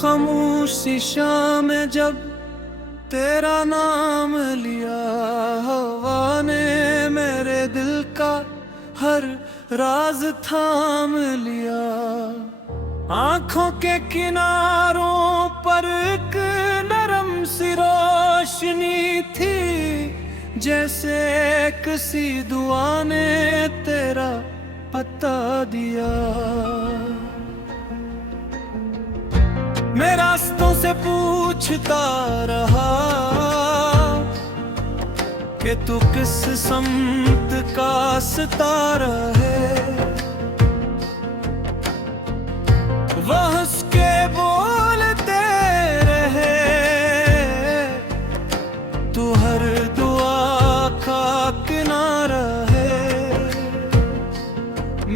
खामोशी शाम में जब तेरा नाम लिया, हवा ने मेरे दिल का हर राज थाम लिया। आंखों के किनारों पर एक नरम सी रोशनी थी, जैसे किसी दुआ ने तेरा पता दिया। मैं रास्तों से पूछता रहा कि तू किस समत का सितारा है। वह हंस के बोलते रहे, तू हर दुआ का किनारा है।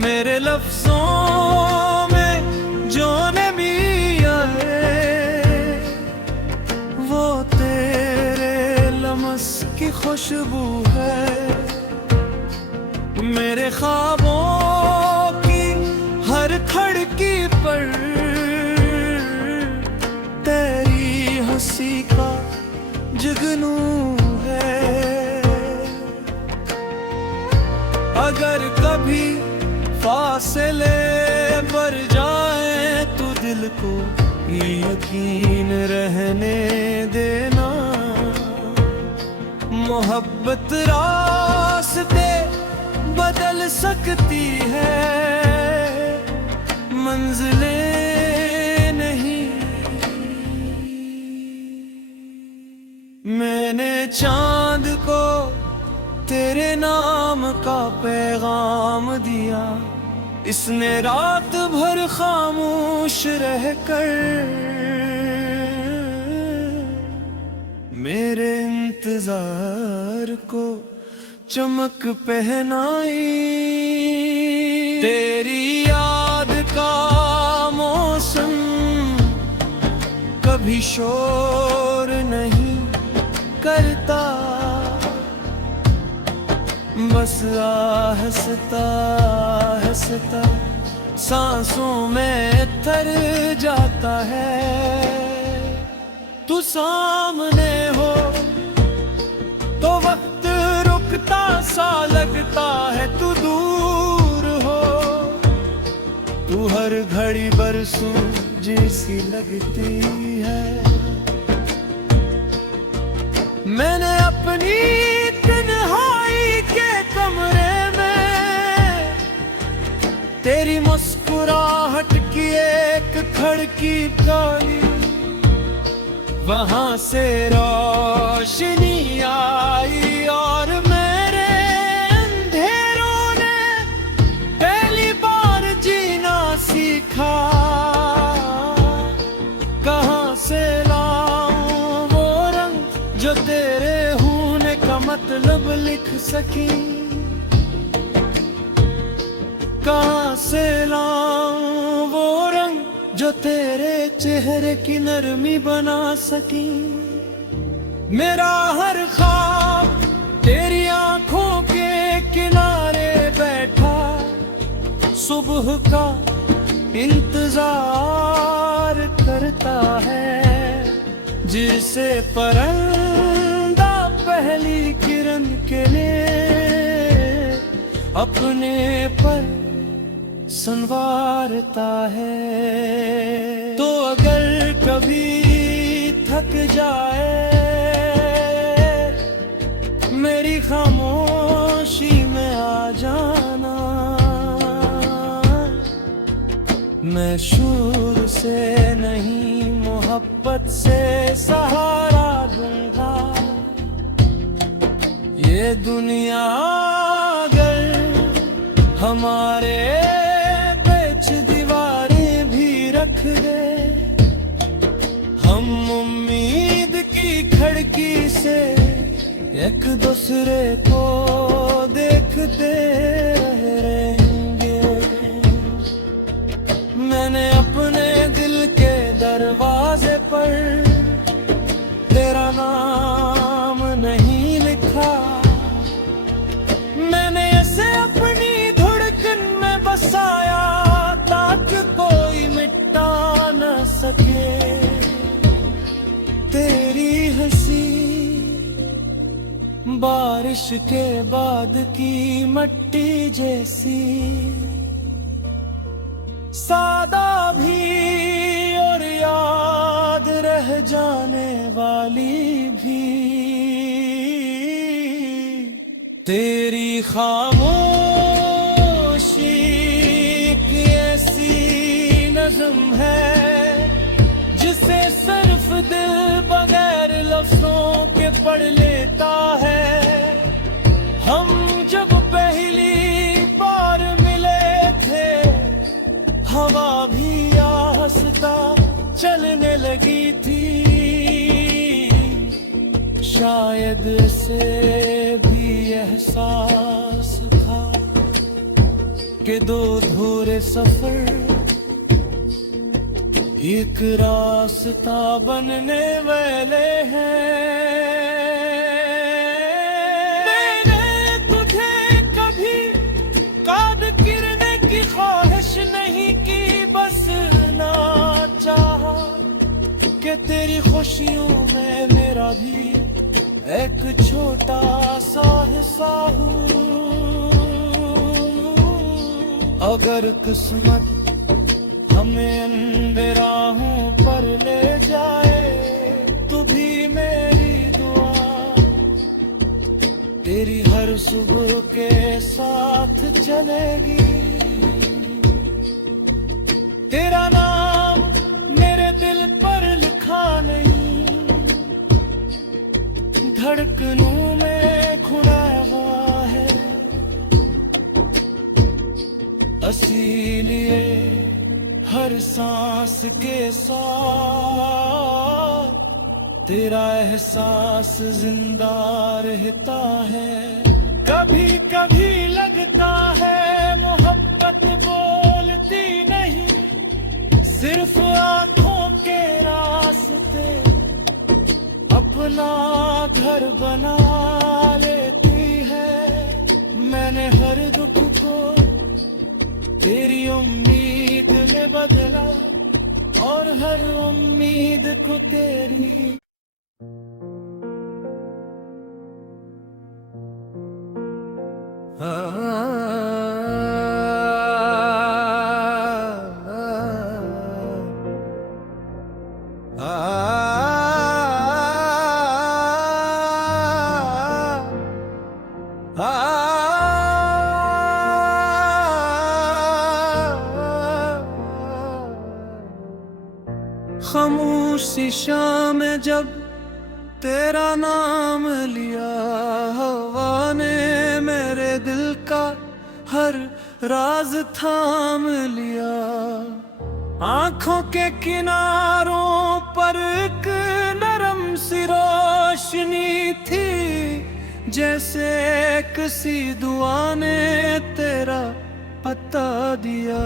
मेरे लफ्जों में जो नमिया है, वो तेरे लम्स की खुशबू है। मेरे ख्वाबों की हर खड़की पर तेरी हंसी का जुगनू है। अगर कभी फासले बढ़ जाए तो दिल को यकीन रहने देना। मोहब्बत रास्ते बदल सकती है, मंजिलें नहीं। मैंने चांद को तेरे नाम का पैगाम दिया, इसने रात भर खामोश रहकर मेरे इंतजार को चमक पहनाई। तेरी याद का मौसम कभी शोर नहीं करता, बस आहिस्ता आहिस्ता सांसों में थर जाता है। तू सामने हो तो वक्त रुकता सा लगता है, तू दूर हो तू हर घड़ी बरसों जैसी लगती है। मैंने अपनी तन्हाई के कमरे में तेरी मुस्कुराहट की एक खिड़की खोली, वहां से रोशनी आई और मेरे अंधेरों ने पहली बार जीना सीखा। कहां से लाऊं वो रंग जो तेरे होने का मतलब लिख सकी। कहां से लाऊं वो रंग जो तेरे चेहरे की नरमी बना सकी। मेरा हर ख्वाब तेरी आंखों के किनारे बैठा, सुबह का इंतजार करता है, जिसे परिंदा पहली किरण के लिए अपने पर संवारता है। तो अगर कभी थक जाए मेरी खामोशी में आ जाना, मैं शोर से नहीं मोहब्बत से सहारा दूंगा। ये दुनिया अगर हमारे रख दे, हम उम्मीद की खिड़की से एक दूसरे को देख लिखते रहेंगे। मैंने अपने दिल के दरवाजे पर तेरा नाम नहीं लिखा, मैंने इसे अपनी धड़कन में बसाया ताकि कोई मिटा न सके। तेरी हंसी बारिश के बाद की मट्टी जैसी, सादा भी और याद रह जाने वाली भी। तेरी खामोशी की ऐसी नज़्म है जिसे सिर्फ दिल बगैर लफ्जों के पढ़ लेता है। हम जब पहली बार मिले थे हवा भी आहिस्ता चलने लगी थी, शायद इसे भी एहसास था कि दो अधूरे सफर एक रास्ता बनने वाले हैं। मैंने तुझे कभी काद गिरने की ख्वाहिश नहीं की, बस ना चाहा कि तेरी खुशियों में मेरा भी एक छोटा सा हिस्सा हूँ। अगर किस्मत हमें अंधेराहों पर ले जाए तो भी मेरी दुआ तेरी हर सुबह के साथ चलेगी। तेरा नाम मेरे दिल पर लिखा नहीं, धड़कनों में खुलाया हुआ है, इसीलिए हर सांस के साथ तेरा एहसास जिंदा रहता है। कभी कभी लगता है मोहब्बत बोलती नहीं, सिर्फ आंखों के रास्ते अपना घर बना लेती है। मैंने हर दुख को तेरी उम्मीद में बदला और हर उम्मीद को तेरी। खामोशी शाम में जब तेरा नाम लिया, हवा ने मेरे दिल का हर राज थाम लिया। आंखों के किनारों पर एक नरम सी रोशनी थी, जैसे किसी दुआ ने तेरा पता दिया।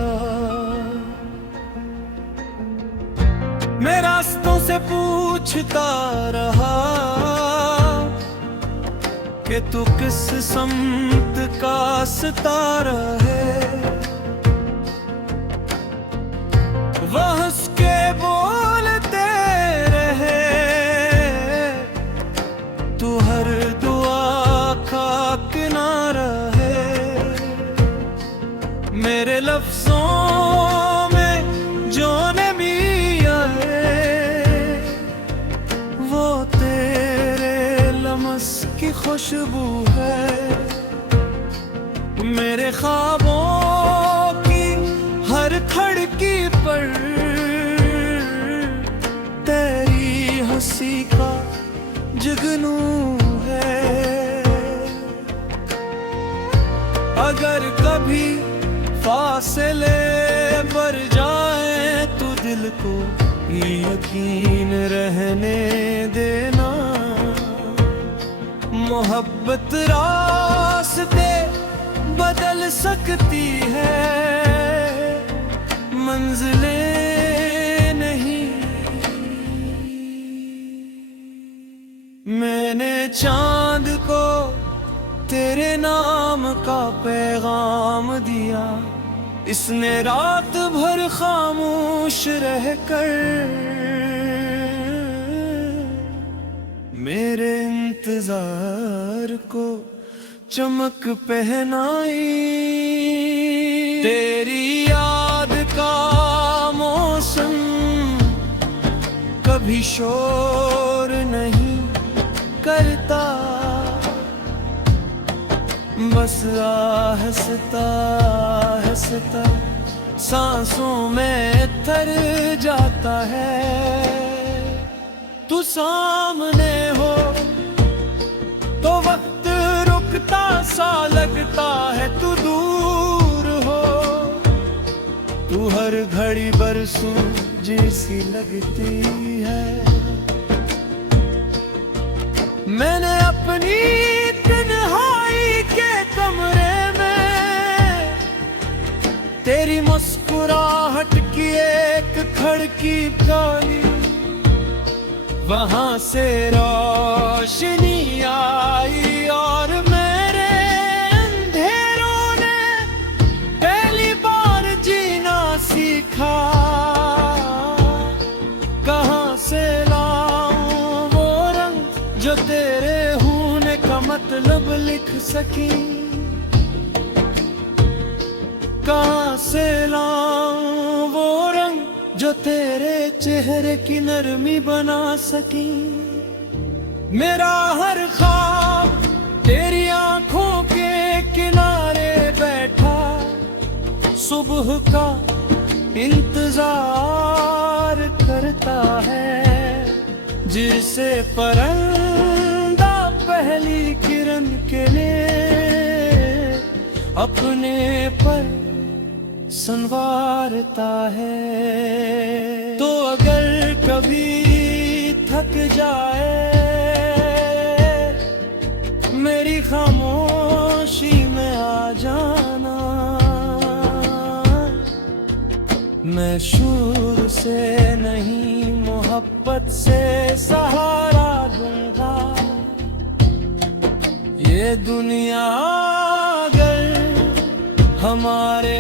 मैं रास्तों से पूछता रहा कि तू किस समत का सितारा है। वह हंस के बोलते रहे, तू हर दुआ का किनारा है। मेरे लफ्जों में जो नमी की खुशबू है। मेरे ख्वाबों की हर खड़की पर तेरी हंसी का जुगनू है। अगर कभी फासले बढ़ जाए तो दिल को यकीन रहने देना। मोहब्बत रास्ते बदल सकती है मंजिलें नहीं। मैंने चांद को तेरे नाम का पैगाम दिया, इसने रात भर खामोश रहकर मेरे इंतजार को चमक पहनाई। तेरी याद का मौसम कभी शोर नहीं करता, बस आहिस्ता आहिस्ता सांसों में थर जाता है। तू सामने हो तो वक्त रुकता सा लगता है, तू दूर हो तू हर घड़ी बरसों जैसी लगती है। मैंने अपनी तन्हाई के कमरे में तेरी मुस्कुराहट की एक खिड़की खोली, वहां से रोशनी आई और मेरे अंधेरों ने पहली बार जीना सीखा। कहां से लाऊं वो रंग जो तेरे होने का मतलब लिख सकी, कहां से लाऊं वो रंग जो तेरे चेहरे की नरमी बना सकी। मेरा हर ख्वाब तेरी आंखों के किनारे बैठा, सुबह का इंतजार करता है, जिसे परिंदा पहली किरण के लिए अपने पर संवारता है। तो अगर कभी थक जाए मेरी खामोशी में आ जाना, मैं शूर से नहीं मोहब्बत से सहारा दूंगा। ये दुनिया अगर हमारे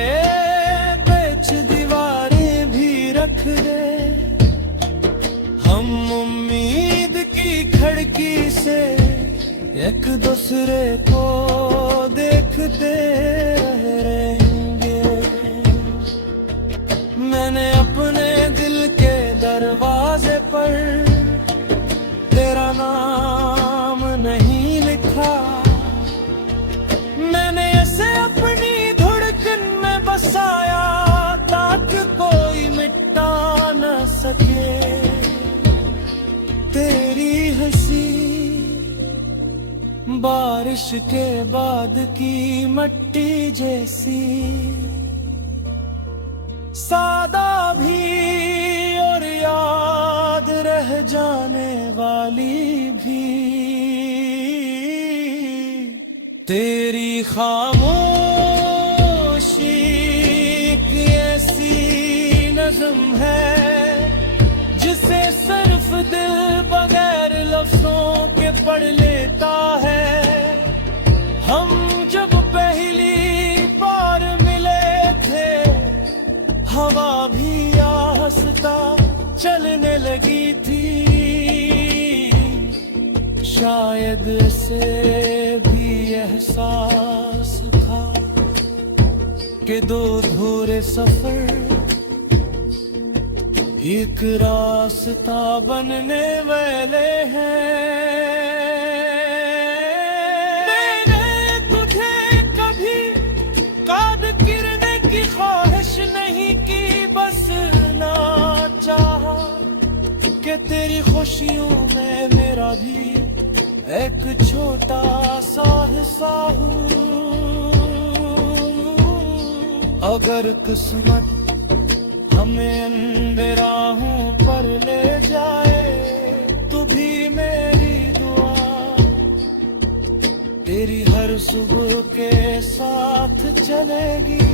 रख दे, हम उम्मीद की खिड़की से एक दूसरे को देखते रहेंगे। मैंने अपने दिल के दरवाजे पर तेरा नाम नहीं लिखा, मैंने इसे अपनी धड़कन में बसाया ताकि कोई मिटा न सके। तेरी हंसी बारिश के बाद की मट्टी जैसी, सादा भी और याद रह जाने वाली भी। तेरी खामोशी की ऐसी नज़्म है जिसे सिर्फ दिल बगैर लफ्जों के पढ़ लेता है। हम जब पहली बार मिले थे हवा भी आहिस्ता चलने लगी थी, शायद से भी एहसास था कि दो अधूरे सफर एक रास्ता बनने वाले हैं। मैंने तुझे कभी काद गिरने की ख्वाहिश नहीं की, बस ना चाहा कि तेरी खुशियों में मेरा भी एक छोटा सा हिस्सा हूँ। अगर किस्मत हमें अंधेराहों पर ले जाए तो भी मेरी दुआ तेरी हर जो सुबह के साथ चलेगी।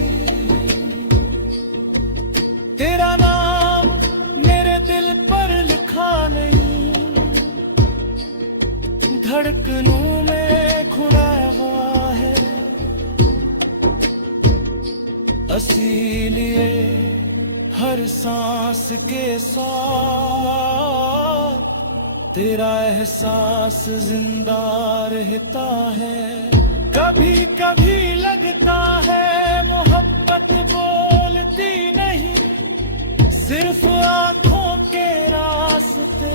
तेरा नाम मेरे दिल पर लिखा नहीं, धड़कनों में खुलाया हुआ है। इसीलिए हर सांस के साथ तेरा एहसास जिंदा रहता है। कभी कभी लगता है मोहब्बत बोलती नहीं, सिर्फ आंखों के रास्ते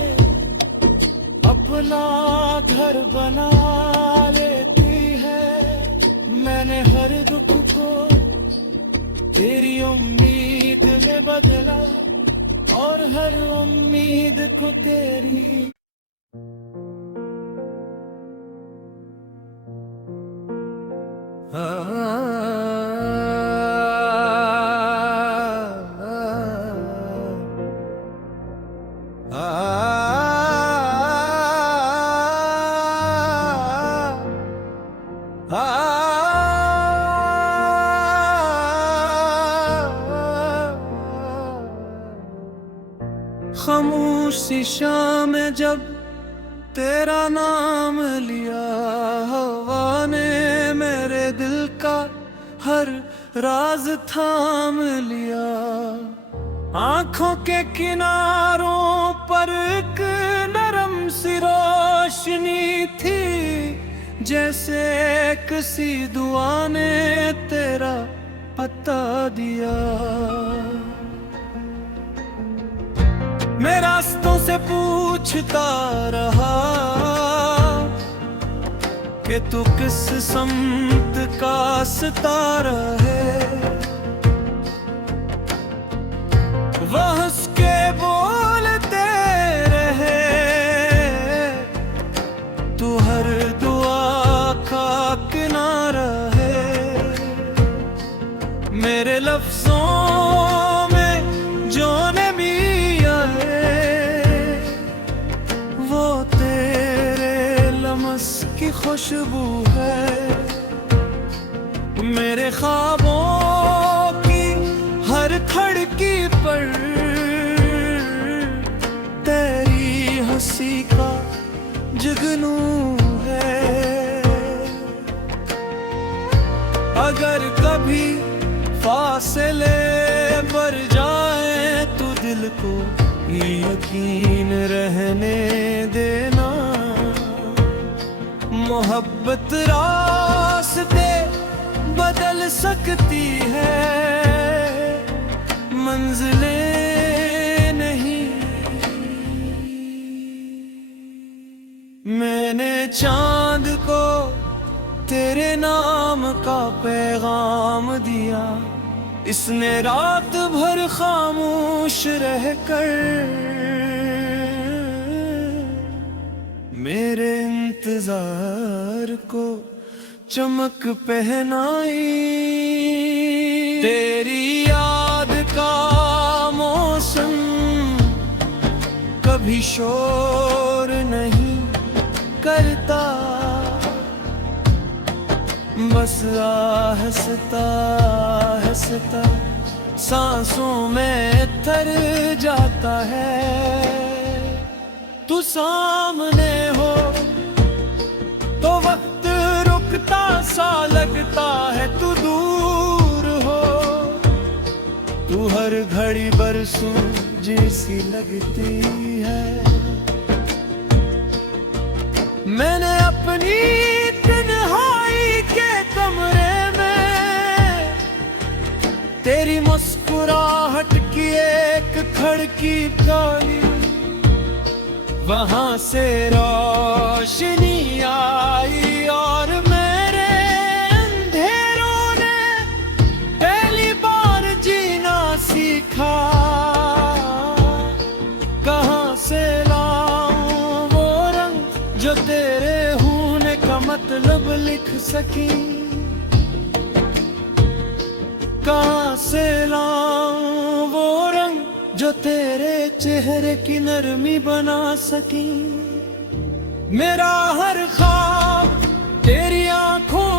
अपना घर बना लेती है। मैंने हर दुख को तेरी उम्मीद में बदला, और हर उम्मीद को तेरी। खामोशी शाम में जब तेरा नाम लिया, हवा ने मेरे दिल का हर राज थाम लिया। आंखों के किनारों पर एक नरम सी रोशनी थी, जैसे किसी दुआ ने तेरा पता दिया। मैं रास्तों से पूछता रहा कि तू किस समत का सितारा है। वह हंस के बोलते रहे, तू हर दुआ का किनारा है। मेरे लफ्जों में जो नमी की खुशबू है। मेरे ख्वाबों की हर खिड़की पर तेरी हंसी का जुगनू है। अगर कभी फासले बढ़ जाए तो दिल को यकीन रहने देना। मोहब्बत रास्ते बदल सकती है, मंजिलें नहीं। मैंने चांद को तेरे नाम का पैगाम दिया, इसने रात भर खामोश रहकर मेरे इंतजार को चमक पहनाई। तेरी याद का मौसम कभी शोर नहीं करता, बस आहिस्ता आहिस्ता सांसों में थर जाता है। तू सामने हो तो वक्त रुकता सा लगता है, तू दूर हो तू हर घड़ी बरसों जैसी लगती है। मैंने अपनी तन्हाई के कमरे में तेरी मुस्कुराहट की एक खिड़की खोली, वहां से रोशनी आई और मेरे अंधेरों ने पहली बार जीना सीखा। कहां से लाऊं वो रंग जो तेरे होने का मतलब लिख सकी, कहां से लाऊं वो रंग जो तेरे चेहरे की नरमी बना सकी। मेरा हर ख्वाब तेरी आंखों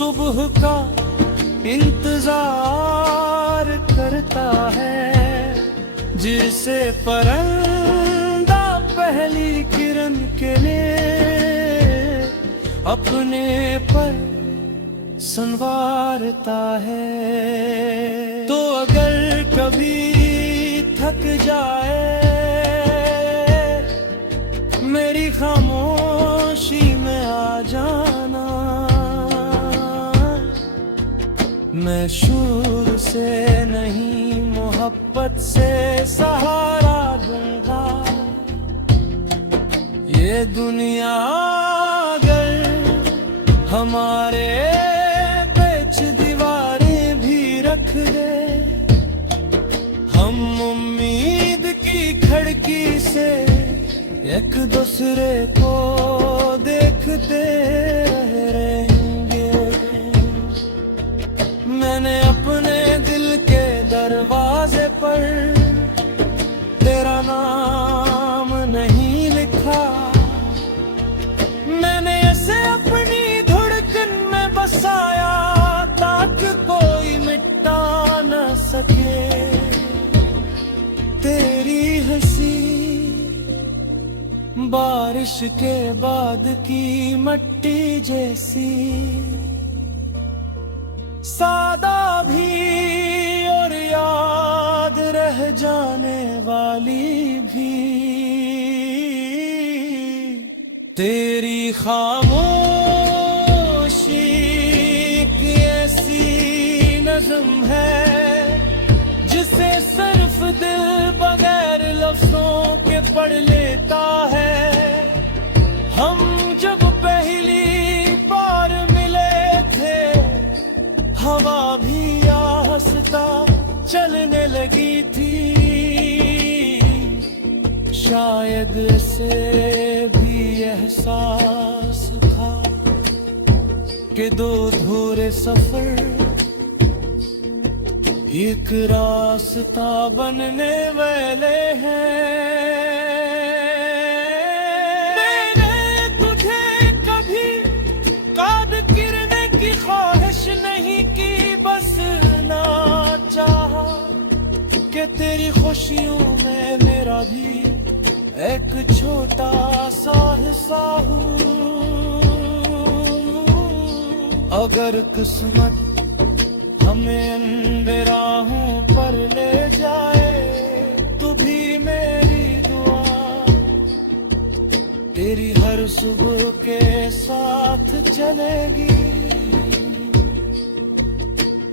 सुबह का इंतजार करता है, जिसे परिंदा पहली किरण के लिए अपने पर संवारता है। तो अगर कभी थक जाए मेरी खामोशी में आ जाना, मैं शुरू से नहीं मोहब्बत से सहारा दूंगा। ये दुनिया अगर हमारे बीच दीवारें भी रख दे, हम उम्मीद की खिड़की से एक दूसरे को देखते रहेंगे। मैंने अपने दिल के दरवाजे पर तेरा नाम नहीं लिखा, मैंने इसे अपनी धड़कन में बसाया ताकि कोई मिटा न सके तेरी हंसी। बारिश के बाद की मिट्टी जैसी, सादा भी और याद रह जाने वाली भी, तेरी खामोशी की ऐसी नज़्म है जिसे सिर्फ दिल बगैर लफ्जों के पढ़ लेता है। हम जब पहली बार मिले थे हवा भी आहिस्ता चलने लगी थी, शायद इसे भी एहसास था कि दो अधूरे सफर एक रास्ता बनने वाले हैं। मैंने तुझे कभी काद गिरने की ख्वाहिश नहीं की, बस ना चाहा कि तेरी खुशियों में मेरा भी एक छोटा सा हिस्सा हो। अगर किस्मत हमें अंधेराहों पर ले जाए तो भी मेरी दुआ तेरी हर सुबह के साथ चलेगी।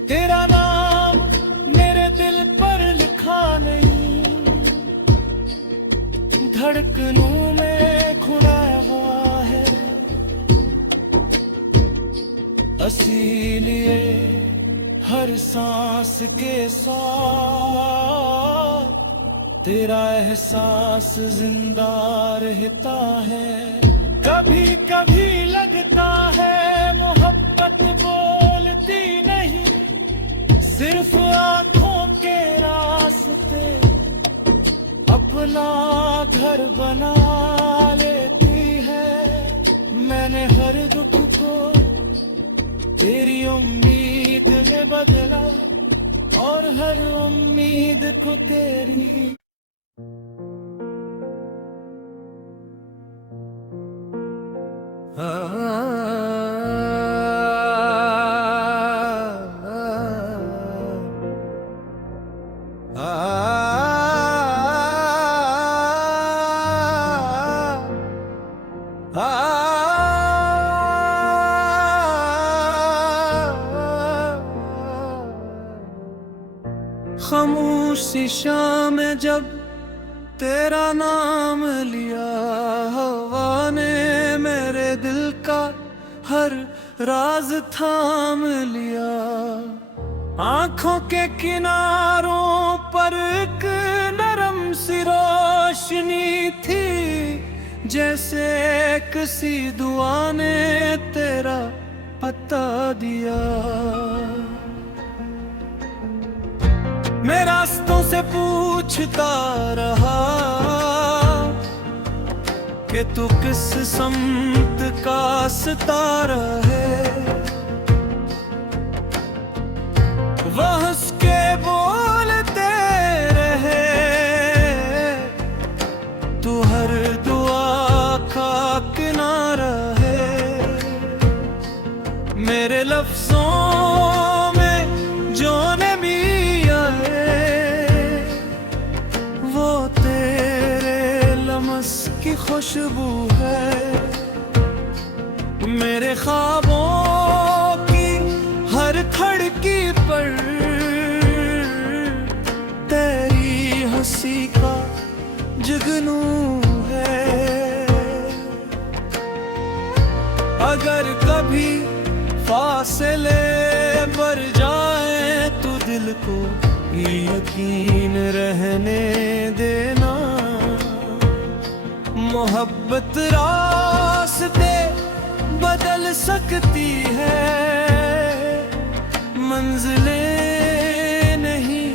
तेरा नाम मेरे दिल पर लिखा नहीं, धड़कनों में खुदाया हुआ है, इसीलिए हर सांस के साथ तेरा एहसास जिंदा रहता है। कभी कभी लगता है मोहब्बत बोलती नहीं, सिर्फ आंखों के रास्ते अपना घर बना लेती है। मैंने हर दुख को तेरी उम्मीद ने बदला और हर उम्मीद को तेरी। खामोशी शाम में जब तेरा नाम लिया, हवा ने मेरे दिल का हर राज थाम लिया। आंखों के किनारों पर एक नरम सी रोशनी थी, जैसे किसी दुआ ने तेरा पता दिया। मैं रास्तों से पूछता रहा कि तू किस समत का सितारा है। की खुशबू है, मेरे ख्वाबों की हर खड़की पर तेरी हंसी का जुगनू है। अगर कभी फासले पर जाए तो दिल को यकीन रहने देना, मोहब्बत रास्ते बदल सकती है, मंजिलें नहीं।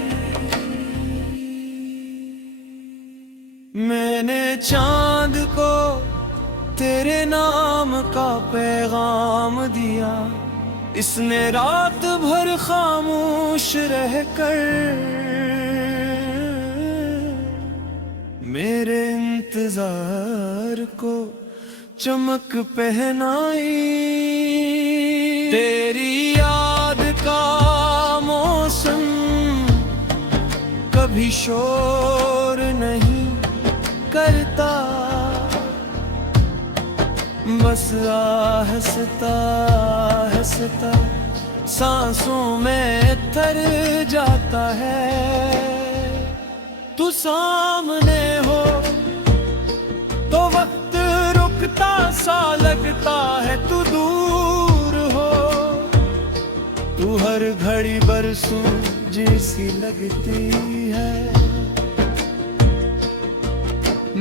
मैंने चांद को तेरे नाम का पैगाम दिया, इसने रात भर खामोश रहकर मेरे इंतजार को चमक पहनाई। तेरी याद का मौसम कभी शोर नहीं करता, बस आहिस्ता आहिस्ता सांसों में थर जाता है। तू सामने हो तो वक्त रुकता सा लगता है, तू दूर हो तू हर घड़ी बरसों जैसी लगती है।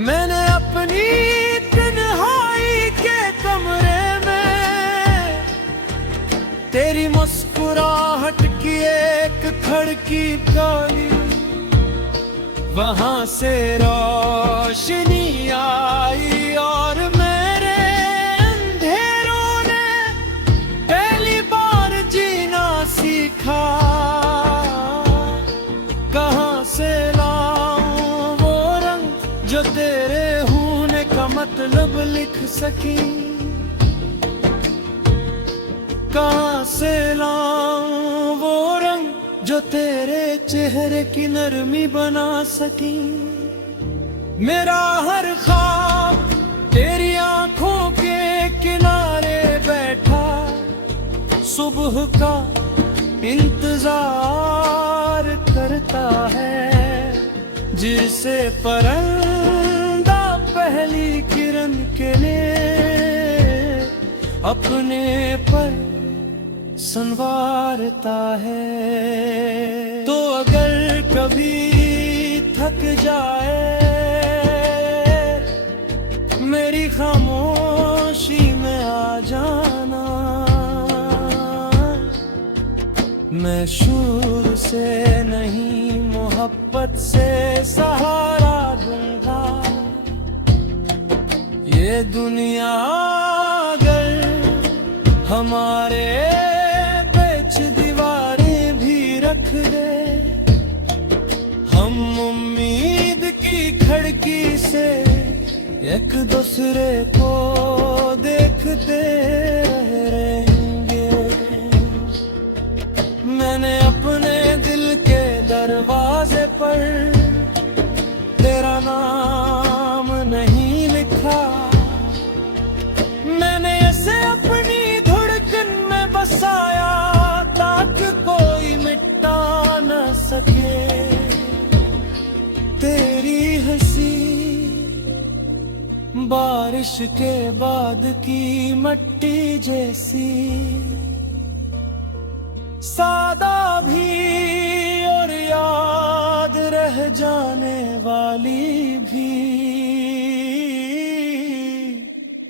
मैंने अपनी तन्हाई के कमरे में तेरी मुस्कुराहट की एक खिड़की खोली, वहां से रोशनी आई और मेरे अंधेरों ने पहली बार जीना सीखा। कहां से लाऊं वो रंग जो तेरे होने का मतलब लिख सकी, कहां से लाऊं वो रंग जो तेरे चेहरे की नरमी बना सकी। मेरा हर ख्वाब तेरी आंखों के किनारे बैठा, सुबह का इंतजार करता है, जिसे परिंदा पहली किरण के लिए अपने पर संवारता है। तो अगर कभी थक जाए मेरी खामोशी में आ जाना, मैं शुरू से नहीं मोहब्बत से सहारा दूंगा। ये दुनिया अगर हमारे दीवारें भी रख दे, हम उम्मीद की खिड़की से एक दूसरे को देखते रहेंगे। मैंने अपने दिल के दरवाजे पर तेरा नाम नहीं लिखा, मैंने इसे अपनी धड़कन में बसाया ताकि कोई मिटा न सके। तेरी हंसी बारिश के बाद की मट्टी जैसी, सादा भी और याद रह जाने वाली भी।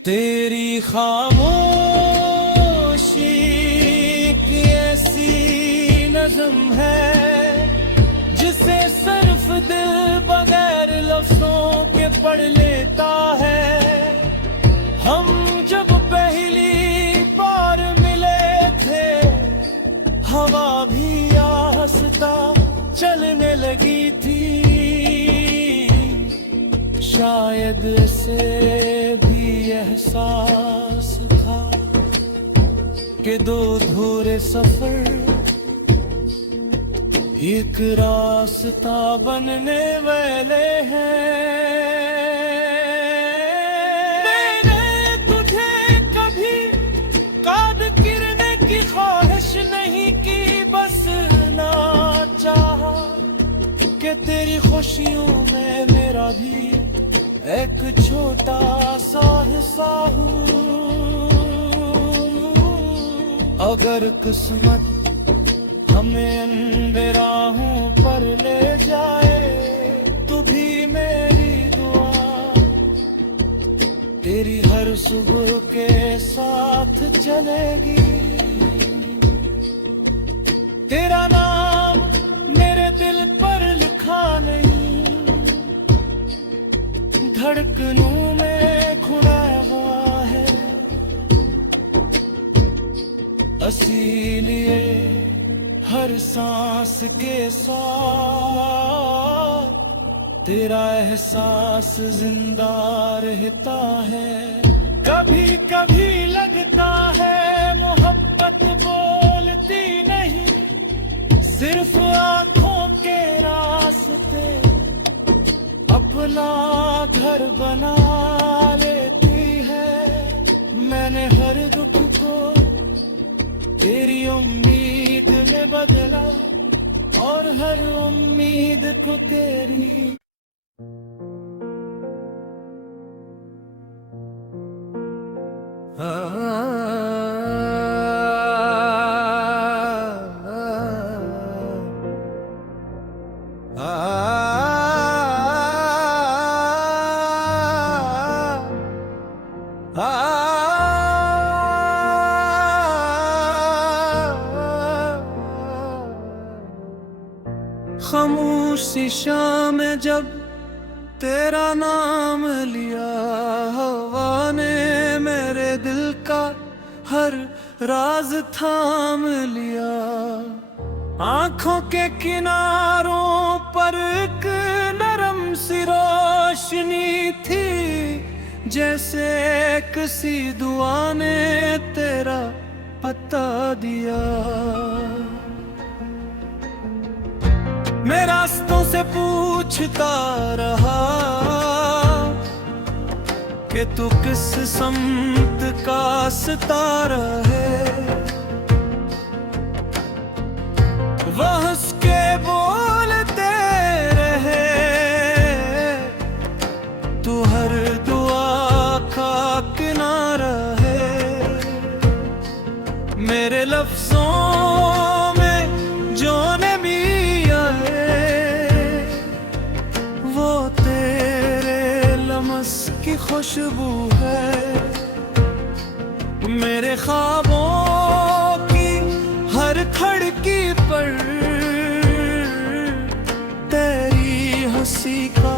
तेरी खामोशी की ऐसी नज़्म है जिसे सिर्फ दिल बगैर लफ्जों के पढ़ लेता है। हम जब पहली बार मिले थे हवा भी आहिस्ता चलने लगी थी, शायद से भी एहसास था कि दो अधूरे सफर एक रास्ता बनने वाले हैं। तेरी खुशियों में मेरा भी एक छोटा सा हिस्सा हूँ। अगर किस्मत हमें अंधेराहों पर ले जाए तो भी मेरी दुआ तेरी हर सुबह के साथ चलेगी। तेरा नाम मेरे दिल पर लिखा नहीं, धड़कनों में खुदाया हुआ है। इसीलिए हर सांस के साथ तेरा एहसास जिंदा रहता है। कभी कभी लगता है मोहब्बत बोलती नहीं, सिर्फ आंखों के रास्ते अपना घर बना लेती है। मैंने हर दुख को तेरी उम्मीद में बदला और हर उम्मीद को तेरी खामोशी शाम में जब तेरा नाम लिया, हवा ने मेरे दिल का हर राज थाम लिया। आंखों के किनारों पर एक नरम सी रोशनी थी, जैसे किसी दुआ ने तेरा पता दिया। मैं रास्तों से पूछता रहा कि तू किस समत का सितारा है। वह हंस के बोलते रहे, तू हर दुआ का किनारा है। मेरे लफ्जों में जो नमी की खुशबू है। मेरे ख्वाबों की हर खड़की पर तेरी हंसी का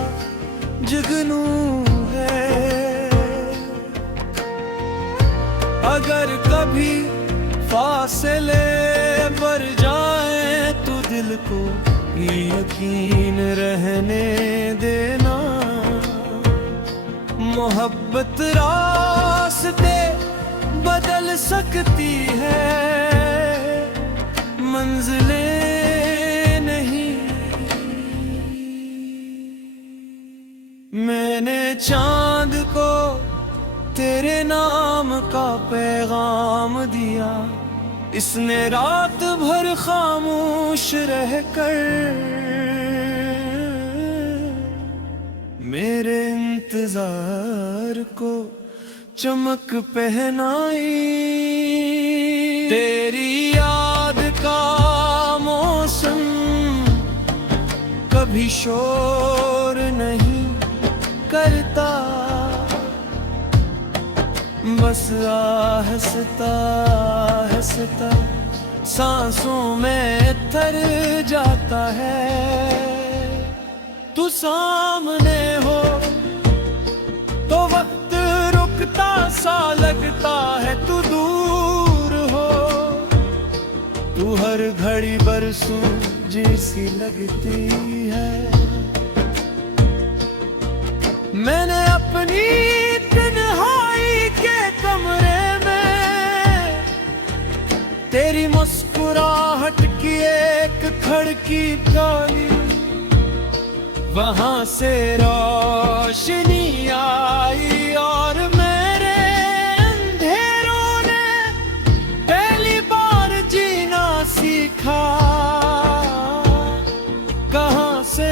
जुगनू है। अगर कभी फासले बढ़ जाए तो दिल को यकीन रहने देना। मोहब्बत रास्ते बदल सकती है, मंजिलें नहीं। मैंने चांद को तेरे नाम का पैगाम दिया, इसने रात भर खामोश रहकर मेरे इंतजार को चमक पहनाई। तेरी याद का मौसम कभी शोर नहीं करता, बस आहिस्ता आहिस्ता सांसों में तर जाता है। तू सामने हो तो वक्त रुकता सा लगता है, तू दूर हो तू हर घड़ी बरसों जैसी लगती है। मैंने अपनी तन्हाई के कमरे में तेरी मुस्कुराहट की एक खिड़की डाली, वहां से रोशनी आई और मेरे अंधेरों ने पहली बार जीना सीखा। कहां से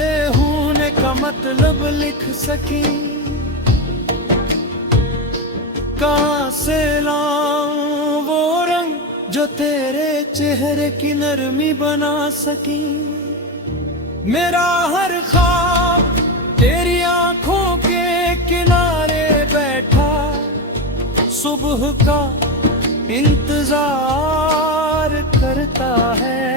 तेरे होने का मतलब लिख सकी। कहाँ से लाऊं वो रंग जो तेरे चेहरे की नरमी बना सकी। मेरा हर ख्वाब तेरी आंखों के किनारे बैठा सुबह का इंतजार करता है,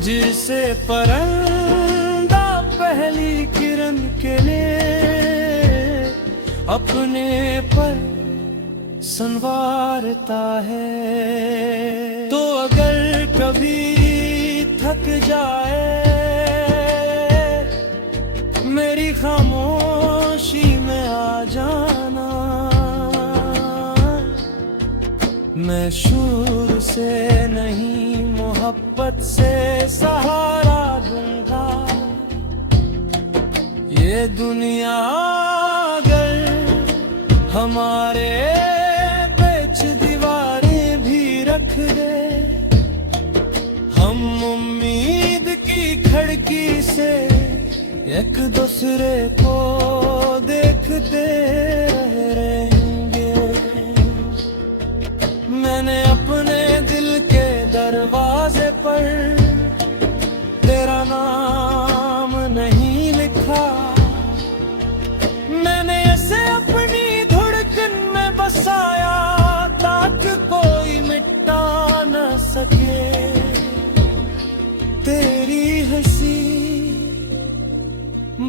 जिसे परिंदा पहली किरण के लिए अपने पर संवारता है। तो अगर कभी थक जाए मेरी खामोशी में आ जाना, मैं शूर से नहीं मोहब्बत से सहारा दूंगा। ये दुनिया अगर हमारे बीच दीवारें भी रख दे, हम उम्मीद की खिड़की से एक दूसरे को देखते रहेंगे। मैंने अपने दिल के दरवाजे पर तेरा नाम नहीं लिखा, मैंने इसे अपनी धड़कन में बसाया ताकि कोई मिटा न सके। तेरी हंसी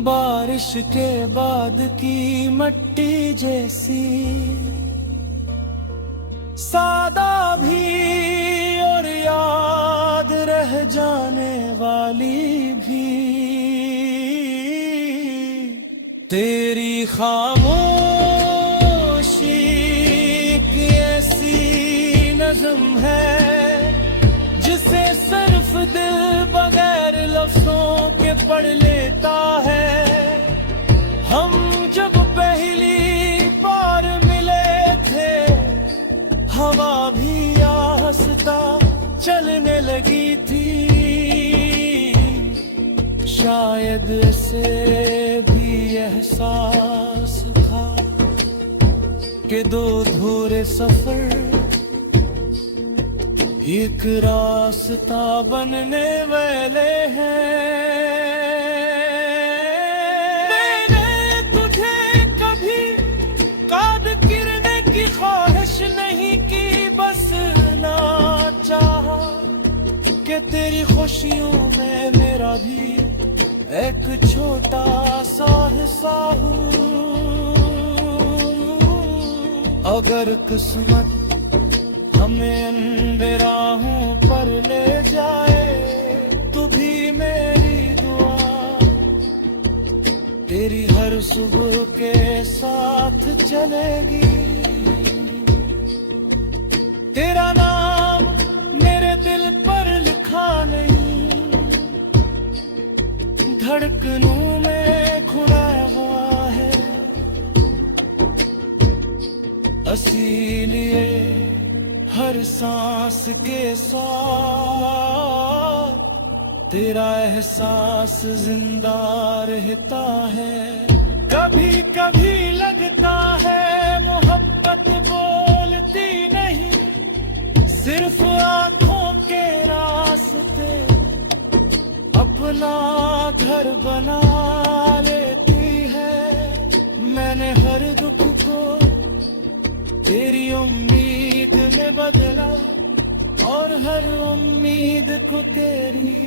बारिश के बाद की मट्टी जैसी, सादा भी और याद रह जाने वाली भी। तेरी खामोशी की ऐसी नज़्म है जिसे सिर्फ दिल बगैर लफ्जों के पढ़ लेता है। हम जब पहली बार मिले थे हवा भी आहिस्ता चलने लगी थी, शायद से भी एहसास था कि दो अधूरे सफर एक रास्ता बनने वाले हैं। मैंने तुझे कभी काद गिरने की ख्वाहिश नहीं की, बस ना चाहा कि तेरी खुशियों में मेरा भी एक छोटा सा हिस्सा हूँ। अगर किस्मत हमें अंधेराहों पर ले जाए तो भी मेरी दुआ तेरी हर सुबह के साथ चलेगी। तेरा नाम मेरे दिल पर लिखा नहीं, धड़कनों में खुलाया हुआ है, इसीलिए हर सांस के साथ तेरा एहसास जिंदा रहता है। कभी कभी लगता है मोहब्बत बोलती नहीं, सिर्फ आंखों के रास्ते अपना घर बना लेती है। मैंने हर दुख को तेरी उम्मीद में बदला और हर उम्मीद को तेरी।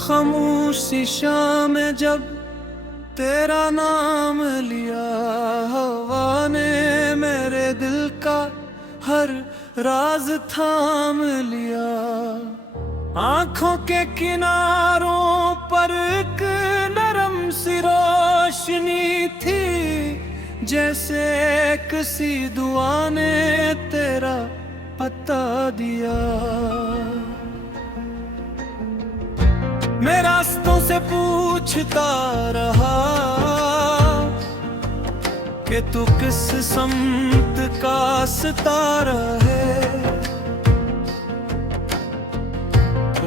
खामोशी शाम में जब तेरा नाम लिया, हवा ने मेरे दिल का हर राज थाम लिया। आंखों के किनारों पर एक नरम सी रोशनी थी, जैसे किसी दुआ ने तेरा पता दिया। मैं रास्तों से पूछता रहा कि तू किस समत का सितारा है।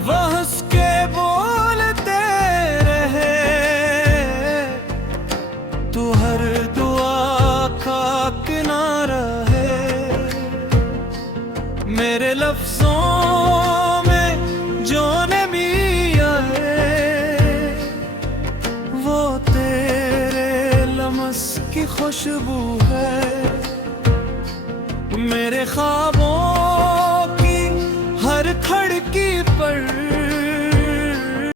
वह हंस के बोलते रहे, तू हर दुआ का किनारा है। मेरे लफ्जों में जो नमी आए, वो तेरे लम्स की खुशबू है। मेरे ख्वाबों